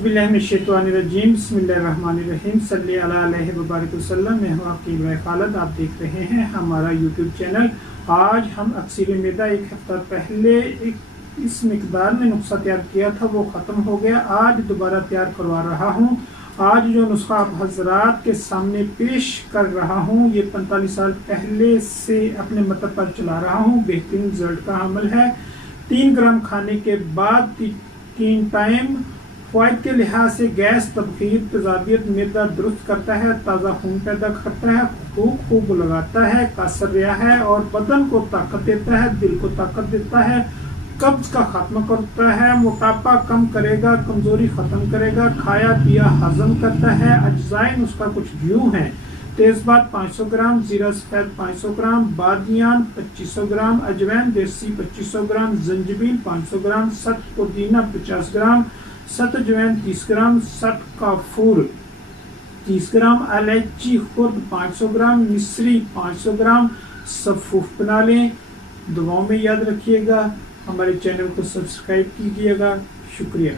औज़ुबिल्लाहिमिनश्शैतानिर्रजीम बिस्मिल्लाहिर्रहमानिर्रहीम सल्ली अला अलैहि व बारिक वसल्लम। मैं हूँ आपकी इब्राहिम खालिद, आप देख रहे हैं हमारा यूट्यूब चैनल। आज हम अक्सीर मैदा एक हफ्ता पहले इस मिकदार में नुस्खा तैयार किया था, वो ख़त्म हो गया। आज दोबारा तैयार करवा रहा हूँ। आज जो नुस्खा आप हजरात के सामने पेश कर रहा हूँ, ये 45 साल पहले से अपने मतलब पर चला रहा हूँ। बेहतरीन रिजल्ट का अमल है। 3 ग्राम खाने के बाद 3 टाइम फ़वाइद के लिहाज से गैस, तबखीर, तेजाबियत, मैदा दुरुस्त करता है, ताज़ा खून पैदा करता है, खूब लगाता है, कासर रिया है और बदन को ताकत देता है, दिल को ताकत देता है, कब्ज का खात्मा करता है, मोटापा कम करेगा, कमजोरी खत्म करेगा, खाया पिया हजम करता है। अज्जाइन उसका कुछ यूं है: तेजपात 500 ग्राम, जीरा सफेद 500 ग्राम, बादियान 2500 ग्राम, अजवैन देसी 2500 ग्राम, जंजबील 500 ग्राम, सत पुदीना 50 ग्राम, सत अजवैन 30 ग्राम, सत काफूर 30 ग्राम, इलायची खुर्द 500 ग्राम, मिश्री 500 ग्राम। सफ़ूफ बना लें। दुआओं में याद रखिएगा। हमारे चैनल को सब्सक्राइब कीजिएगा। शुक्रिया।